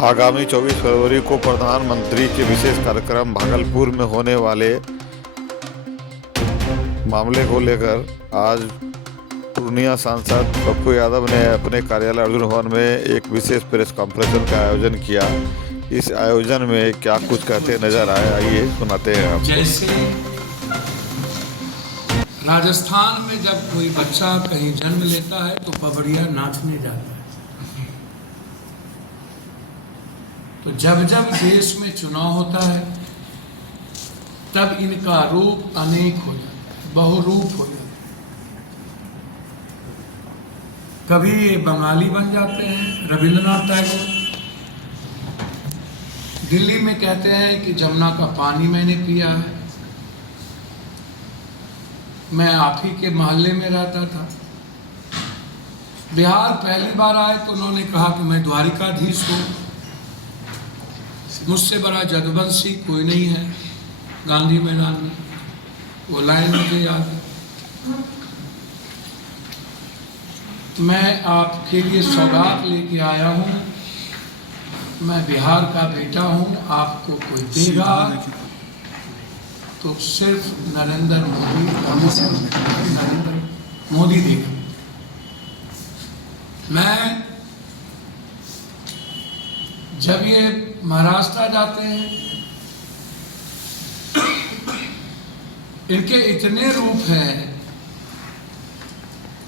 आगामी 24 फरवरी को प्रधानमंत्री के विशेष कार्यक्रम भागलपुर में होने वाले मामले को लेकर आज पूर्णिया सांसद पप्पू यादव ने अपने कार्यालय अर्जुन भवन में एक विशेष प्रेस कॉन्फ्रेंस का आयोजन किया। इस आयोजन में क्या कुछ कहते नजर आए, आइए सुनाते हैं आप। जैसे राजस्थान में जब कोई बच्चा कहीं जन्म लेता है तो पवड़िया नाचने जाता है। तो जब जब देश में चुनाव होता है तब इनका रूप अनेक हो जाता है, बहुरूप हो जाता है। कभी ये बंगाली बन जाते हैं, रविंद्रनाथ टैगोर। दिल्ली में कहते हैं कि जमुना का पानी मैंने पिया है। मैं आप ही के मोहल्ले में रहता था। बिहार पहली बार आए तो उन्होंने कहा कि मैं द्वारिकाधीश हूँ, मुझसे बड़ा जदवंशी कोई नहीं है। गांधी मैदान में वो लाइन मुझे याद है। मैं आपके लिए सौगात लेके आया हूँ, मैं बिहार का बेटा हूँ, आपको कोई देगा तो सिर्फ नरेंद्र मोदी देगा। मैं जब ये महाराष्ट्र जाते हैं इनके इतने रूप हैं।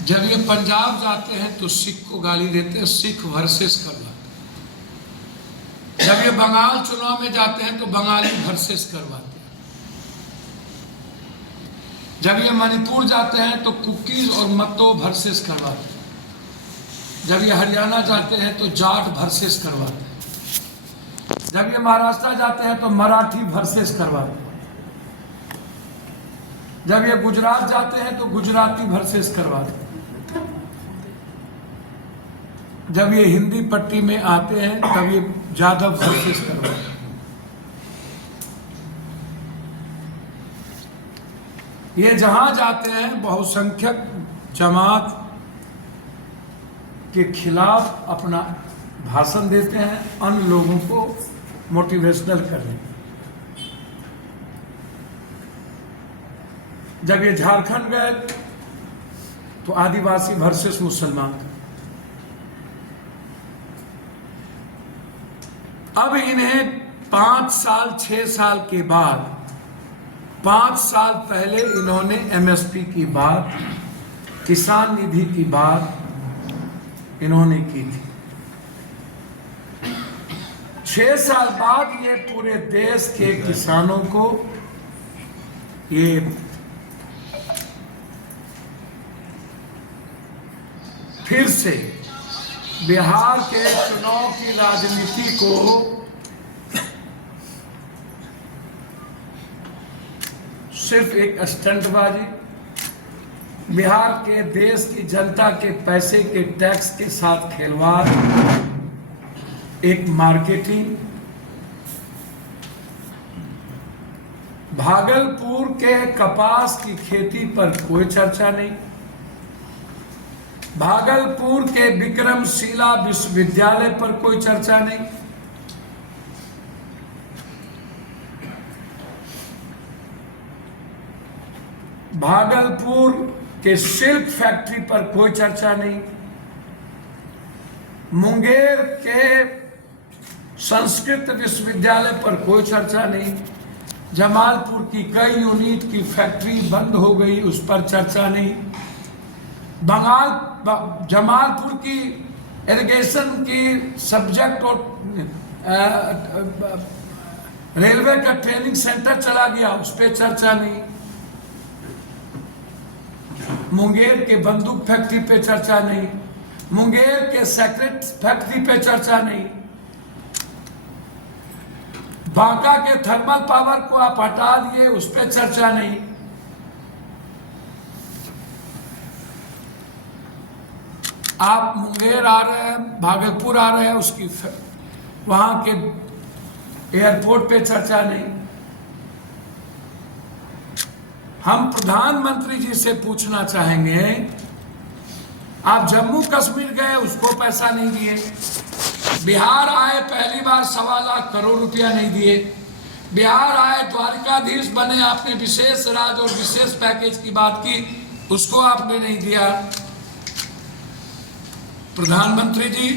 जब ये पंजाब जाते हैं तो सिख को गाली देते हैं, सिख वर्सेस करवाते हैं। जब ये बंगाल चुनाव में जाते हैं तो बंगाली वर्सेस करवाते हैं। जब ये मणिपुर जाते हैं तो कुकीज और मतो वर्सेस करवाते हैं। जब ये हरियाणा जाते हैं तो जाट वर्सेस करवाते हैं। जब ये महाराष्ट्र जाते हैं तो मराठी वर्सेस करवाते हैं। जब ये गुजरात जाते हैं तो गुजराती वर्सेस करवाते हैं। जब ये हिंदी पट्टी में आते हैं तब ये जादव वर्सेस करवाते हैं। ये जहां जाते हैं बहुसंख्यक जमात के खिलाफ अपना भाषण देते हैं, अन्य लोगों को मोटिवेशनल करने। जब ये झारखंड गए तो आदिवासी वर्सेस मुसलमान। अब इन्हें 5 साल 6 साल के बाद, 5 साल पहले इन्होंने एमएसपी की बात, किसान निधि की बात इन्होंने की थी। 6 साल बाद ये पूरे देश के किसानों को ये फिर से बिहार के चुनाव की राजनीति को सिर्फ एक स्टंटबाजी, बिहार के देश की जनता के पैसे के टैक्स के साथ खिलवाड़, एक मार्केटिंग। भागलपुर के कपास की खेती पर कोई चर्चा नहीं। भागलपुर के विक्रमशिला विश्वविद्यालय पर कोई चर्चा नहीं। भागलपुर के सिल्क फैक्ट्री पर कोई चर्चा नहीं। मुंगेर के संस्कृत विश्वविद्यालय पर कोई चर्चा नहीं। जमालपुर की कई यूनिट की फैक्ट्री बंद हो गई, उस पर चर्चा नहीं। जमालपुर की इरिगेशन की सब्जेक्ट और रेलवे का ट्रेनिंग सेंटर चला गया, उस पर चर्चा नहीं। मुंगेर के बंदूक फैक्ट्री पे चर्चा नहीं। मुंगेर के सेक्रेट फैक्ट्री पे चर्चा नहीं। बांका के थर्मल पावर को आप हटा दिए, उस पर चर्चा नहीं। आप मुंगेर आ रहे हैं, भागलपुर आ रहे हैं, उसकी वहां के एयरपोर्ट पे चर्चा नहीं। हम प्रधानमंत्री जी से पूछना चाहेंगे, आप जम्मू कश्मीर गए, उसको पैसा नहीं दिए। बिहार आए पहली बार 1.25 लाख करोड़ रुपया नहीं दिए। बिहार आए द्वारकाधीश बने, आपने विशेष राज और विशेष पैकेज की बात की, उसको आपने नहीं दिया। प्रधानमंत्री जी,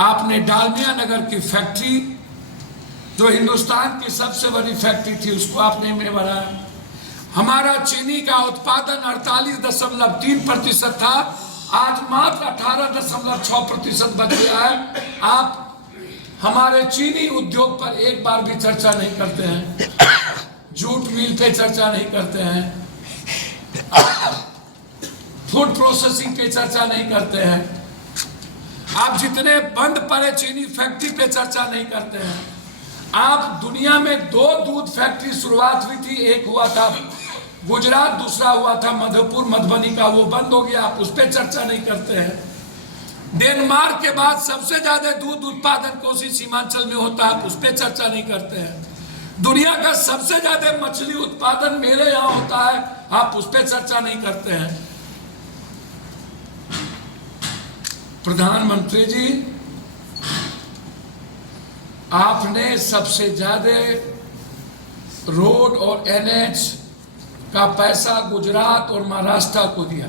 आपने डालमिया नगर की फैक्ट्री, जो हिंदुस्तान की सबसे बड़ी फैक्ट्री थी, उसको आपने नहीं बढ़ाया। हमारा चीनी का उत्पादन 48.3% था, आज मात्र 18.6% बच गया है। आप हमारे चीनी उद्योग पर एक बार भी चर्चा नहीं करते हैं, जूट मिल पे चर्चा नहीं करते हैं, फूड प्रोसेसिंग पे चर्चा नहीं करते हैं, आप जितने बंद पड़े चीनी फैक्ट्री पे चर्चा नहीं करते हैं। आप दुनिया में 2 दूध फैक्ट्री शुरुआत हुई थी, एक हुआ था गुजरात, दूसरा हुआ था मधुपुर मधुबनी का, वो बंद हो गया, आप उस पर चर्चा नहीं करते हैं। डेनमार्क के बाद सबसे ज्यादा दूध उत्पादन कोसी सीमांचल में होता है, उस पर चर्चा नहीं करते हैं। दुनिया का सबसे ज्यादा मछली उत्पादन मेरे यहाँ होता है, आप उस पर चर्चा नहीं करते हैं। प्रधानमंत्री जी, आपने सबसे ज्यादा रोड और NH का पैसा गुजरात और महाराष्ट्र को दिया।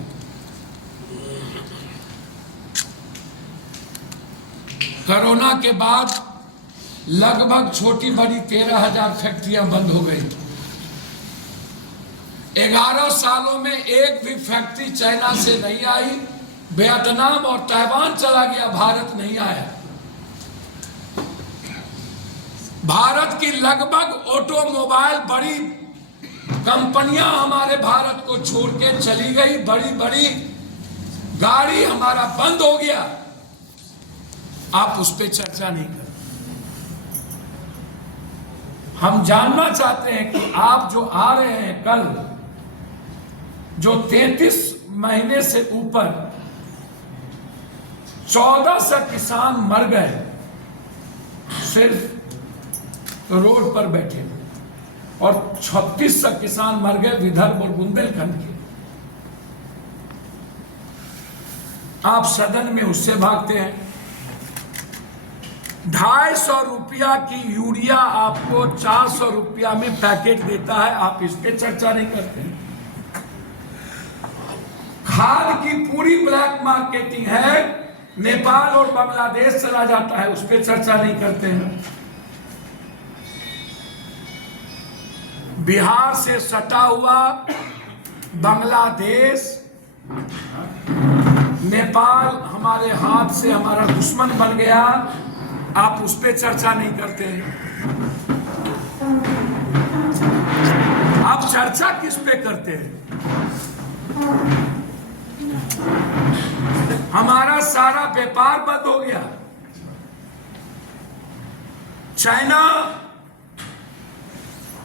कोरोना के बाद लगभग छोटी बड़ी 13,000 फैक्ट्रियां बंद हो गई। 11 सालों में एक भी फैक्ट्री चाइना से नहीं आई, वियतनाम और ताइवान चला गया, भारत नहीं आया। भारत की लगभग ऑटोमोबाइल बड़ी कंपनियां हमारे भारत को छोड़ के चली गई, बड़ी बड़ी गाड़ी हमारा बंद हो गया, आप उस पर चर्चा नहीं कर। हम जानना चाहते हैं कि आप जो आ रहे हैं कल, जो 33 महीने से ऊपर 1400 किसान मर गए सिर्फ रोड पर बैठे, और 3600 किसान मर गए विदर्भ और बुंदेलखंड के। आप सदन में उससे भागते हैं। 250 रुपया की यूरिया आपको 400 रुपया में पैकेट देता है, आप इस पे चर्चा नहीं करते। खाद की पूरी ब्लैक मार्केटिंग है, नेपाल और बांग्लादेश चला जाता है, उस पर चर्चा नहीं करते हैं। बिहार से सटा हुआ बांग्लादेश, नेपाल हमारे हाथ से हमारा दुश्मन बन गया, आप उस पर चर्चा नहीं करते हैं। आप चर्चा किस पे करते हैं? हमारा सारा व्यापार बंद हो गया। चाइना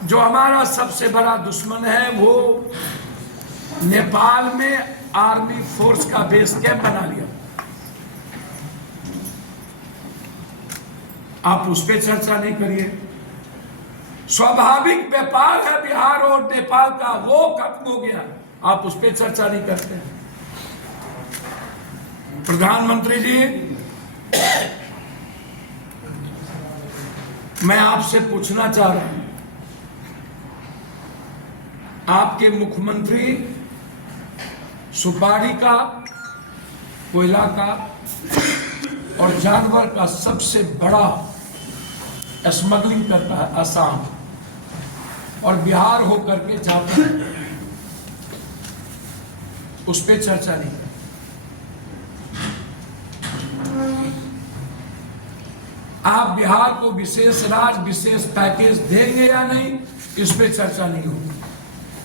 जो हमारा सबसे बड़ा दुश्मन है, वो नेपाल में आर्मी फोर्स का बेस कैंप बना लिया, आप उस पर चर्चा नहीं करिए। स्वाभाविक व्यापार है बिहार और नेपाल का, वो खत्म हो गया, आप उस पर चर्चा नहीं करते हैं। प्रधानमंत्री जी, मैं आपसे पूछना चाह रहा हूं, आपके मुख्यमंत्री सुपारी का, कोयला का और जानवर का सबसे बड़ा स्मगलिंग करता है असम, और बिहार होकर के जाता है, उस पर चर्चा नहीं है। आप बिहार को विशेष राज विशेष पैकेज देंगे या नहीं, इस पे चर्चा नहीं होगी।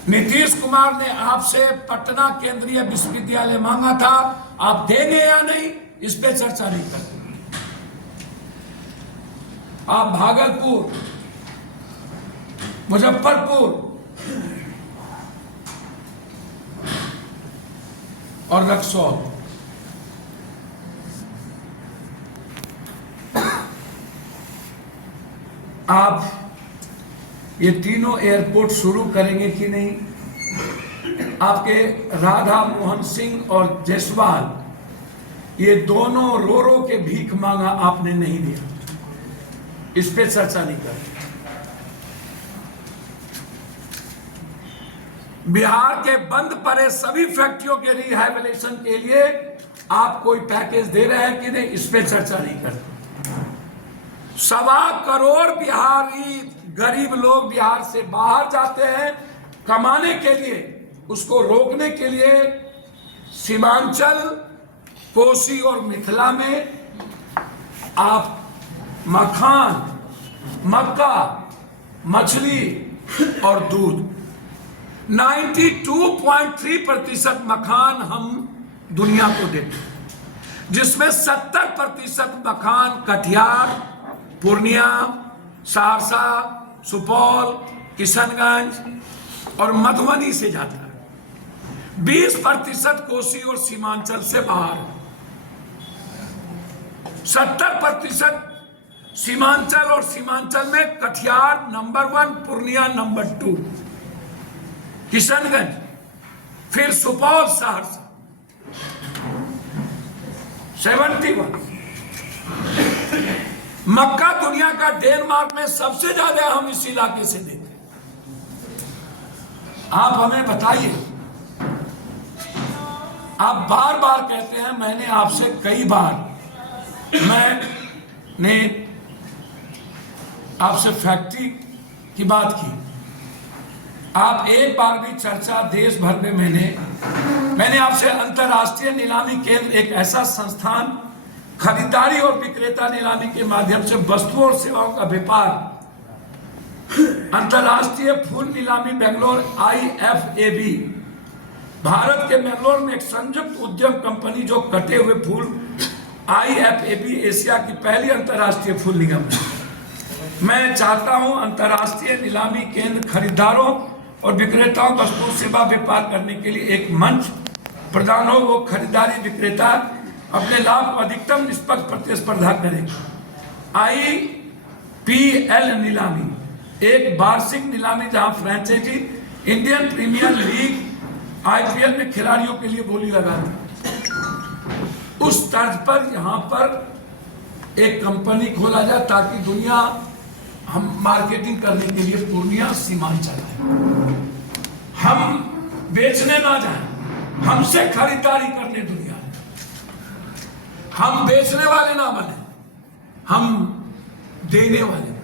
नीतीश कुमार ने आपसे पटना केंद्रीय विश्वविद्यालय मांगा था, आप देंगे या नहीं, इस पे चर्चा नहीं करते। आप भागलपुर, मुजफ्फरपुर और रक्सौल, आप ये तीनों एयरपोर्ट शुरू करेंगे कि नहीं? आपके राधा मोहन सिंह और जायसवाल ये दोनों रो रो के भीख मांगा, आपने नहीं दिया। इस पे चर्चा नहीं कर। बिहार के बंद पड़े सभी फैक्ट्रियों के रिहैबिलिटेशन के लिए आप कोई पैकेज दे रहे हैं कि नहीं, इस पे चर्चा नहीं करते। 1.25 करोड़ बिहारी गरीब लोग बिहार से बाहर जाते हैं कमाने के लिए, उसको रोकने के लिए सीमांचल, कोसी और मिथिला में आप मखान, मक्का, मछली और दूध, 92.3% मखान हम दुनिया को देते हैं, जिसमें 70% मखान कटिहार, पूर्णिया, सहरसा, सुपौल, किशनगंज और मधुबनी से जाता है। 20% कोसी और सीमांचल से बाहर, 70% सीमांचल और सीमांचल में कटिहार नंबर 1, पूर्णिया नंबर 2, किशनगंज, फिर सुपौल, सहरसा 71। मक्का दुनिया का डेनमार्क में सबसे ज्यादा हम इस इलाके से देते हैं। आप हमें बताइए, आप बार बार कहते हैं, मैंने आपसे कई बार मैंने आपसे फैक्ट्री की बात की, आप एक बार भी चर्चा देश भर में मैंने आपसे अंतर्राष्ट्रीय नीलामी केंद्र, एक ऐसा संस्थान खरीदारी और विक्रेता नीलामी के माध्यम से वस्तुओं और सेवाओं का व्यापार, अंतर्राष्ट्रीय फूल नीलामी बेंगलोर IFAB, भारत के बेंगलोर में एक संयुक्त उद्यम कंपनी जो कटे हुए फूल IFAB एशिया की पहली अंतर्राष्ट्रीय फूल निगम है। मैं चाहता हूं अंतर्राष्ट्रीय नीलामी केंद्र खरीदारों और विक्रेताओं वस्तु सेवा व्यापार करने के लिए एक मंच प्रदान हो। वो खरीदारी विक्रेता अपने लाभ को अधिकतम निष्पक्ष प्रतिस्पर्धा करें। IPL नीलामी एक वार्षिक नीलामी जहां franchisee Indian Premier League IPL में खिलाड़ियों के लिए बोली लगाती, उस तर्ज पर यहां पर एक कंपनी खोला जाए ताकि दुनिया हम मार्केटिंग करने के लिए पूर्णिया सीमांचल है, हम बेचने ना जाएं, हमसे खरीदारी करने दुनिया, हम बेचने वाले ना बने, हम देने वाले।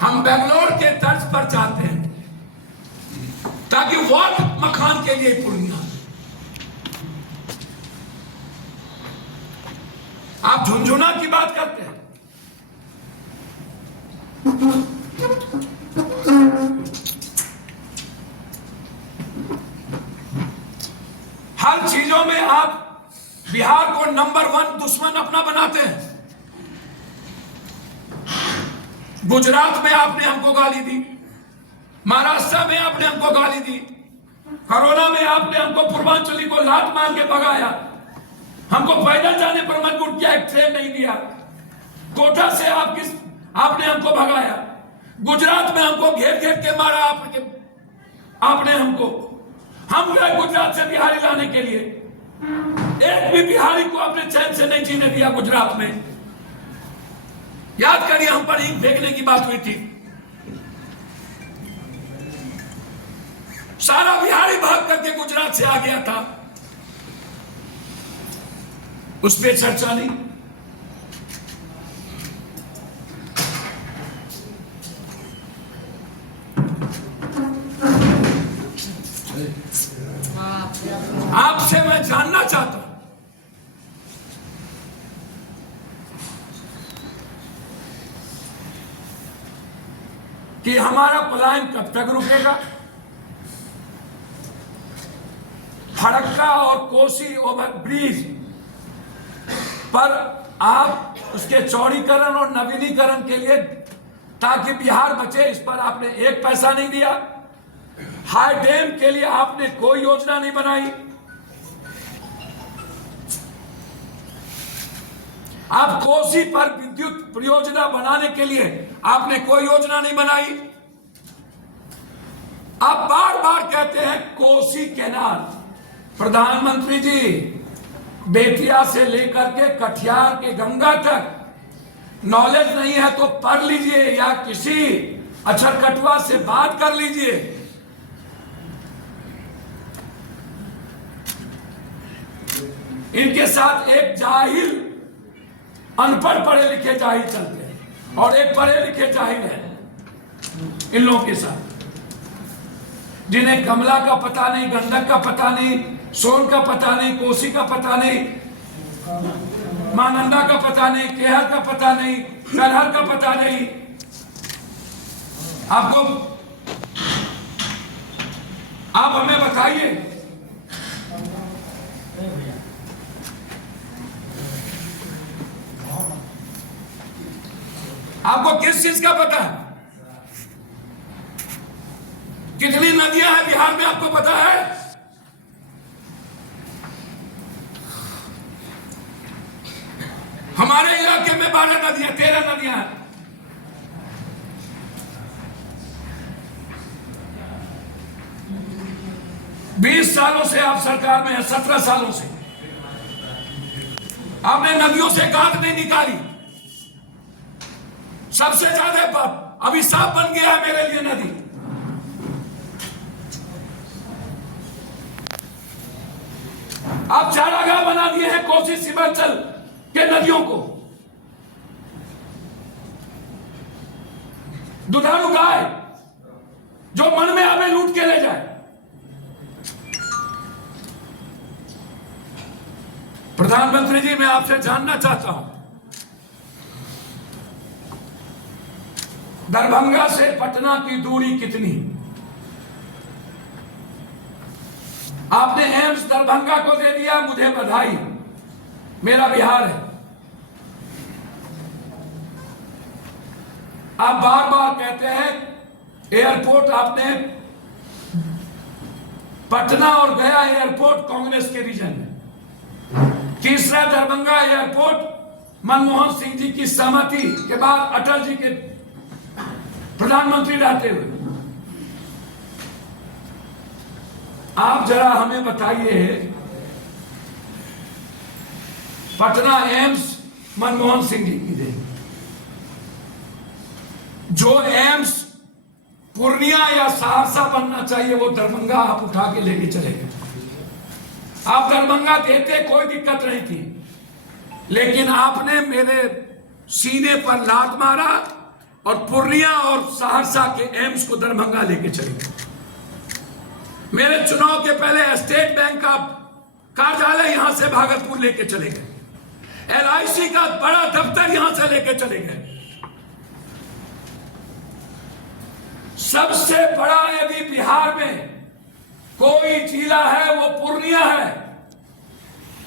हम बेंगलोर के तर्ज पर चाहते हैं ताकि वर्ल्ड मखान के लिए पूर्णिया। आप झुंझुना की बात करते हैं, हर चीजों में आप बिहार को नंबर 1 दुश्मन अपना बनाते हैं। गुजरात में आपने हमको गाली दी, महाराष्ट्र में आपने हमको गाली दी, कोरोना में आपने हमको पूर्वांचली को लात मार के भगाया, हमको पैदल जाने पर मजबूर किया, एक ट्रेन नहीं दिया, कोटा से आपने हमको भगाया, गुजरात में हमको घेर घेर के मारा आपने हमको। हम गए गुजरात से बिहारी लाने के लिए, एक भी बिहारी को अपने चैन से नहीं जीने दिया गुजरात में। याद करिए, हम पर ईंट फेंकने की बात हुई थी, सारा बिहारी भाग करके गुजरात से आ गया था, उस पर चर्चा नहीं। आपसे मैं जानना चाहता हूं कि हमारा पलायन कब तक रुकेगा। फरक्का और कोसी ओवर ब्रिज पर आप उसके चौड़ीकरण और नवीनीकरण के लिए ताकि बिहार बचे, इस पर आपने एक पैसा नहीं दिया। हाई डैम के लिए आपने कोई योजना नहीं बनाई। आप कोसी पर विद्युत परियोजना बनाने के लिए आपने कोई योजना नहीं बनाई। आप बार बार कहते हैं कोसी कैनाल, प्रधानमंत्री जी, बेतिया से लेकर के कटिहार के गंगा तक नॉलेज नहीं है तो पढ़ लीजिए या किसी अक्षरकटवा से बात कर लीजिए। इनके साथ एक जाहिल, अनपढ़ पढ़े लिखे जाहिल चलते हैं और एक पढ़े लिखे जाहिल है इन लोगों के साथ, जिन्हें कमला का पता नहीं, गंडक का पता नहीं, सोन का पता नहीं, कोसी का पता नहीं, महानंदा का पता नहीं, केहर का पता नहीं, कलहर का पता नहीं। आपको, आप हमें बताइए, आपको किस चीज का पता है? कितनी नदियां हैं बिहार में आपको पता है? हमारे इलाके में 12 नदियां, 13 नदियां हैं। बीस सालों से आप सरकार में हैं, 17 सालों से आपने नदियों से गांठ नहीं निकाली। सबसे ज्यादा अभिशाप बन गया है मेरे लिए नदी। आप चारागाह बना दिए हैं कोसी सीमांचल के नदियों को। दुधारू गाय जो मन में आवे लूट के ले जाए। प्रधानमंत्री जी, मैं आपसे जानना चाहता हूं, दरभंगा से पटना की दूरी कितनी? आपने एम्स दरभंगा को दे दिया, मुझे बधाई, मेरा बिहार है। आप बार बार कहते हैं एयरपोर्ट, आपने पटना और गया एयरपोर्ट कांग्रेस के रीजन में, तीसरा दरभंगा एयरपोर्ट मनमोहन सिंह जी की सहमति के बाद अटल जी के प्रधानमंत्री रहते हुए। आप जरा हमें बताइए, पटना एम्स मनमोहन सिंह जी की दे, जो एम्स पूर्णिया या सहरसा बनना चाहिए वो दरभंगा आप उठा के लेके चले गए। आप दरभंगा देते, कोई दिक्कत नहीं थी, लेकिन आपने मेरे सीने पर लात मारा और पूर्णिया और सहरसा के एम्स को दरभंगा लेके चले गए। मेरे चुनाव के पहले स्टेट बैंक का कार्यालय यहां से भागलपुर लेके चले गए, LIC का बड़ा दफ्तर यहां से लेके चले गए। सबसे बड़ा यदि बिहार में कोई जिला है वो पूर्णिया है,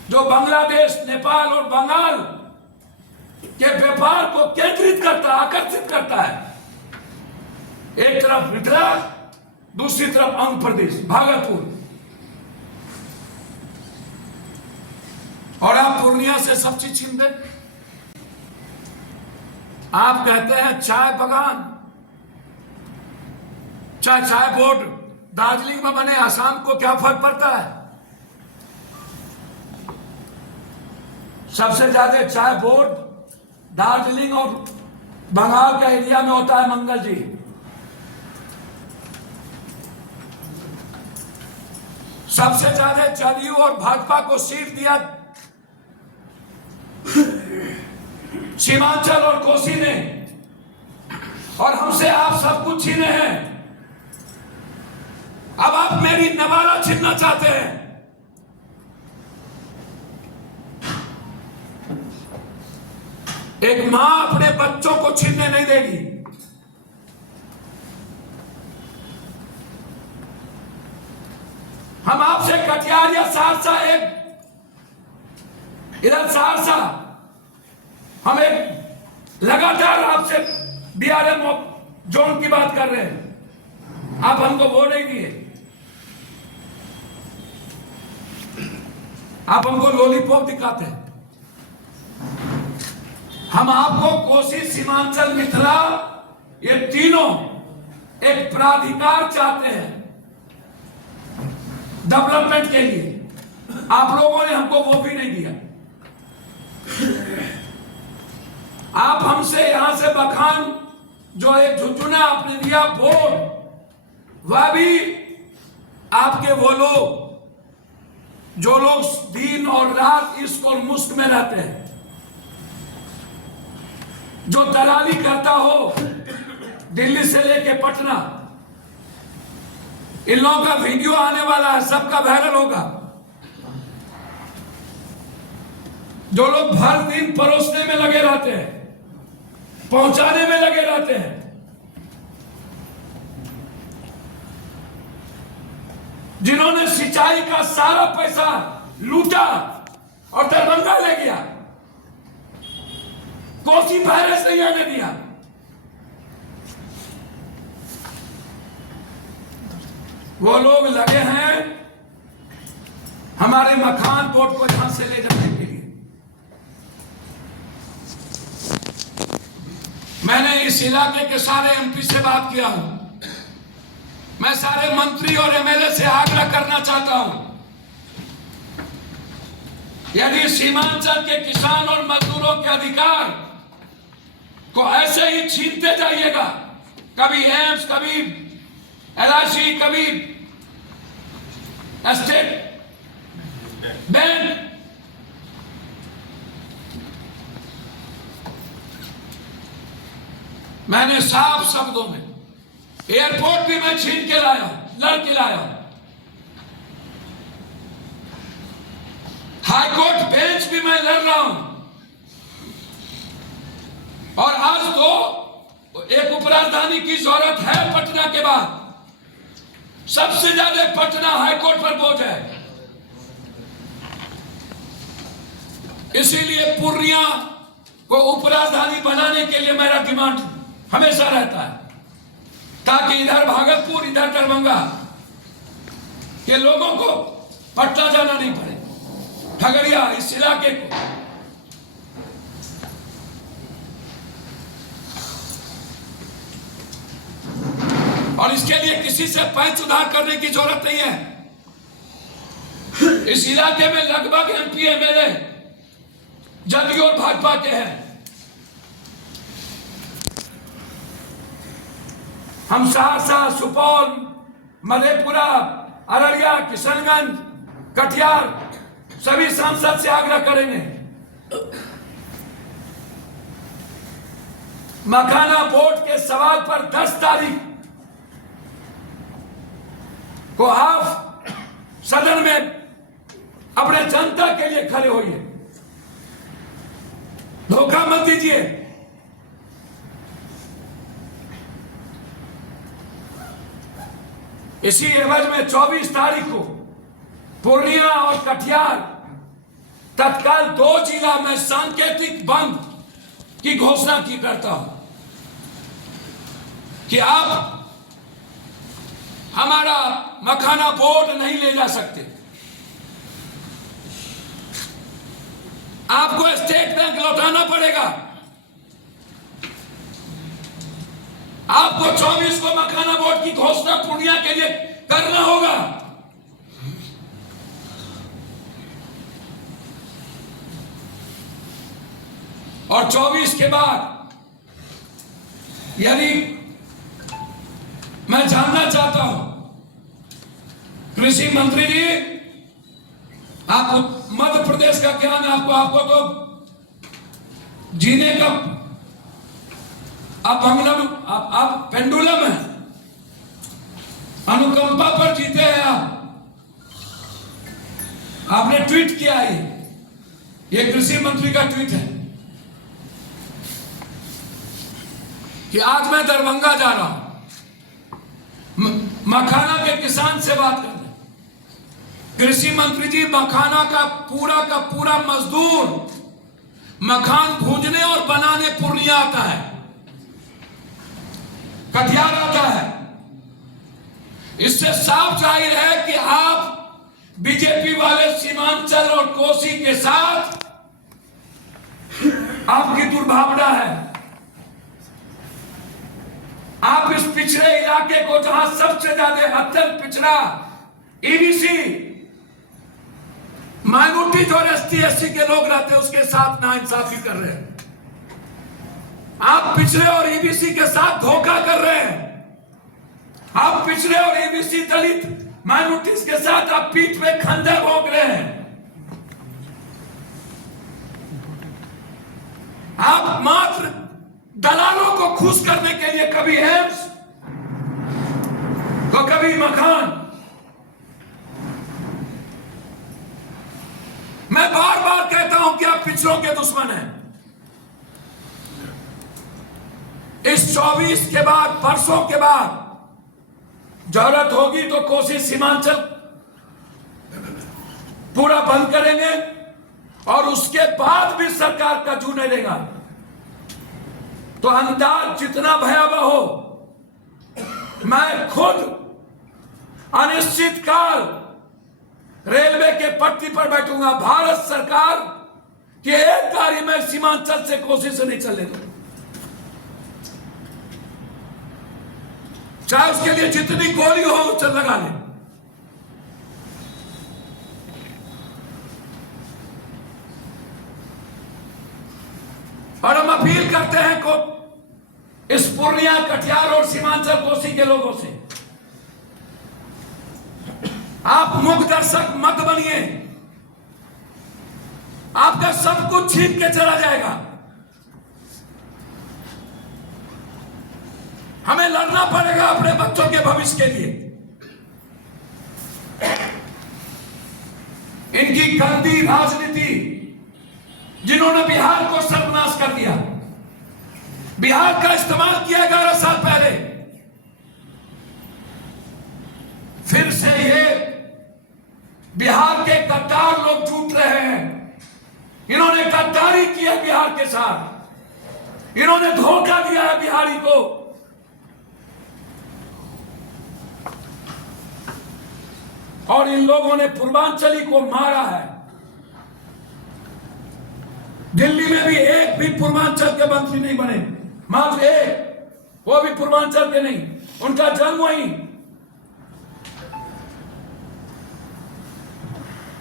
जो बांग्लादेश, नेपाल और बंगाल के व्यापार को केंद्रित करता, आकर्षित करता है। एक तरफ मिथिला, दूसरी तरफ आंध्र प्रदेश, भागलपुर, और आप पूर्णिया से सब चीज छीन दे। आप कहते हैं चाय बागान, चाय बोर्ड दार्जिलिंग में बने, आसाम को क्या फर्क पड़ता है? सबसे ज्यादा चाय बोर्ड दार्जिलिंग और बंगाल का एरिया में होता है, मंगल जी। सबसे ज्यादा जदयू और भाजपा को सीट दिया सीमांचल और कोसी ने, और हमसे आप सब कुछ छीने हैं। अब आप मेरी नवाला छीनना चाहते हैं। एक मां अपने बच्चों को छीनने नहीं देगी। हम आपसे कटिहार या सहरसा, एक इधर सहरसा, हम एक लगातार आपसे DRM जोन की बात कर रहे हैं, आप हमको वो नहीं दिए। आप हमको लॉलीपॉप दिखाते हैं। हम आपको कोसी, सीमांचल, मिथिला, ये तीनों एक प्राधिकार चाहते हैं डेवलपमेंट के लिए। आप लोगों ने हमको वो भी नहीं दिया। आप हमसे यहां से मकान जो एक झुंझुना आपने दिया बोर्ड, वह भी आपके वो लोग जो लोग दिन और रात इश्क और मुश्क में रहते हैं, जो दलाली करता हो दिल्ली से लेके पटना, इन लोगों का वीडियो आने वाला है, सबका वायरल होगा। जो लोग भर दिन परोसने में लगे रहते हैं, पहुंचाने में लगे रहते हैं, जिन्होंने सिंचाई का सारा पैसा लूटा और दरभंगा ले गया, कोसी बैरेज नहीं आने दिया। वो लोग लगे हैं हमारे मकान बोर्ड को यहां से ले जाने के लिए। मैंने इस इलाके के सारे एमपी से बात किया हूं। मैं सारे मंत्री और एमएलए से आग्रह करना चाहता हूं, यदि सीमांचल के किसान और मजदूरों के अधिकार को ऐसे ही छीनते जाइएगा, कभी एम्स, कभी एलआईसी, कभी स्टेट बैंक, मैंने साफ शब्दों में, एयरपोर्ट भी मैं छीन के लाया, लड़ के लाया, हाईकोर्ट बेंच भी मैं लड़ रहा हूं। और आज तो एक उपराजधानी की जरूरत है पटना के बाद। सबसे ज्यादा पटना हाईकोर्ट पर बोझ है, इसीलिए पूर्णिया को उपराजधानी बनाने के लिए मेरा डिमांड हमेशा रहता है, ताकि इधर भागलपुर, इधर दरभंगा के लोगों को पटना जाना नहीं पड़े, खगड़िया इस इलाके को। और इसके लिए किसी से पैंच उधार करने की जरूरत नहीं है। इस इलाके में लगभग एमपी एमएलए जदयू और भाजपा के हैं। हम सहरसा, सुपौल, मधेपुरा, अररिया, किशनगंज, कटिहार सभी सांसद से आग्रह करेंगे, मखाना बोर्ड के सवाल पर 10 तारीख को आप सदन में अपने जनता के लिए खड़े होइए, धोखा मत दीजिए। इसी एवज में 24 तारीख को पूर्णिया और कटिहार तत्काल 2 जिला में सांकेतिक बंद की घोषणा की करता हूं कि आप हमारा मखाना बोर्ड नहीं ले जा सकते। आपको स्टेट बैंक लौटाना पड़ेगा। आपको 24 को मखाना बोर्ड की घोषणा पूर्णिया के लिए करना होगा। और 24 के बाद यदि मैं जानना चाहता हूं, कृषि मंत्री जी, आप मध्य प्रदेश का ज्ञान आपको तो जीने का आप पेंडुलम है, अनुकंपा पर जीते हैं आपने ट्वीट किया है, ये कृषि मंत्री का ट्वीट है कि आज मैं दरभंगा जा रहा हूं मखाना के किसान से बात करने। कृषि मंत्री जी, मखाना का पूरा मजदूर मखान भूंजने और बनाने पूर्णिया आता है, कटिहार आता है। इससे साफ जाहिर है कि आप बीजेपी वाले सीमांचल और कोसी के साथ आपकी दुर्भावना है। आप इस पिछड़े इलाके को, जहां सबसे ज्यादा अत्यंत पिछड़ा ईबीसी माइनॉरिटी और ST/SC के लोग रहते हैं उसके साथ नाइंसाफी कर रहे हैं। आप पिछड़े और EBC के साथ धोखा कर रहे हैं। आप पिछड़े और EBC दलित माइनॉरिटीज के साथ आप पीठ पे खंजर भोंक रहे हैं। आप मात्र दलालों को खुश करने के लिए कभी एम्स तो कभी मकान। मैं बार बार कहता हूं कि आप पिछड़ों के दुश्मन हैं। इस 24 के बाद, परसों के बाद जरूरत होगी तो कोसी सीमांचल पूरा बंद करेंगे और उसके बाद भी सरकार का जू नहीं रहेगा। तो अंदाज जितना भयावह हो, मैं खुद अनिश्चित काल रेलवे के पट्टी पर बैठूंगा। भारत सरकार की एक गाड़ी में सीमांचल से कोसी से नहीं चलने दूंगा, चाहे उसके लिए जितनी गोली हो उसे लगा ले। और हम अपील करते हैं को इस पूर्णिया, कटिहार और सीमांचल कोसी के लोगों से, आप मूक दर्शक मत बनिए। आपका सब कुछ छीन के चला जाएगा। हमें लड़ना पड़ेगा अपने बच्चों के भविष्य के लिए। इनकी गंदी राजनीति, जिन्होंने बिहार को सर्वनाश कर दिया, बिहार का इस्तेमाल किया 11 साल पहले, फिर से ये बिहार के गद्दार लोग जुट रहे हैं। इन्होंने गद्दारी किया बिहार के साथ, इन्होंने धोखा दिया है बिहारी को। और इन लोगों ने पूर्वांचली को मारा है। दिल्ली में भी एक भी पूर्वांचल के मंत्री नहीं बने, मात्र एक, वो भी पूर्वांचल के नहीं, उनका जन्म वहीं।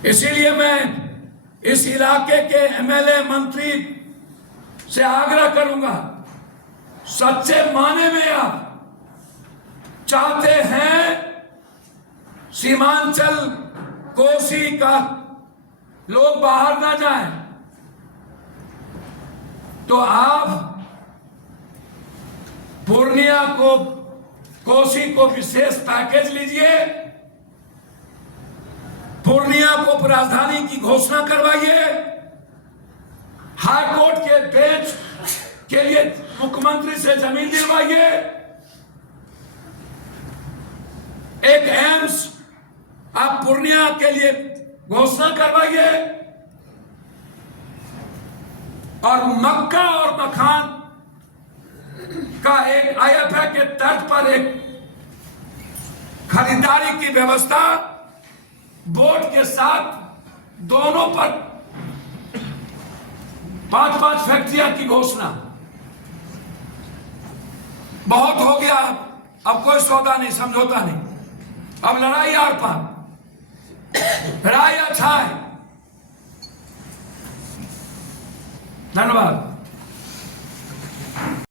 इसीलिए मैं इस इलाके के MLA मंत्री से आग्रह करूंगा, सच्चे माने में आप चाहते हैं सीमांचल कोसी का लोग बाहर ना जाएं, तो आप पूर्णिया को, कोसी को विशेष पैकेज लीजिए, पूर्णिया को राजधानी की घोषणा करवाइए, हाई कोर्ट के बेंच के लिए मुख्यमंत्री से जमीन दिलवाइए, एक एम्स आप पूर्णिया के लिए घोषणा करवाइए, और मक्का और मखान का एक IFA के तर्ज पर एक खरीदारी की व्यवस्था बोर्ड के साथ, दोनों पर 5-5 फैक्ट्रियां की घोषणा। बहुत हो गया, अब कोई सौदा नहीं, समझौता नहीं, अब लड़ाई आर पार। लड़ाई अच्छा है। धन्यवाद।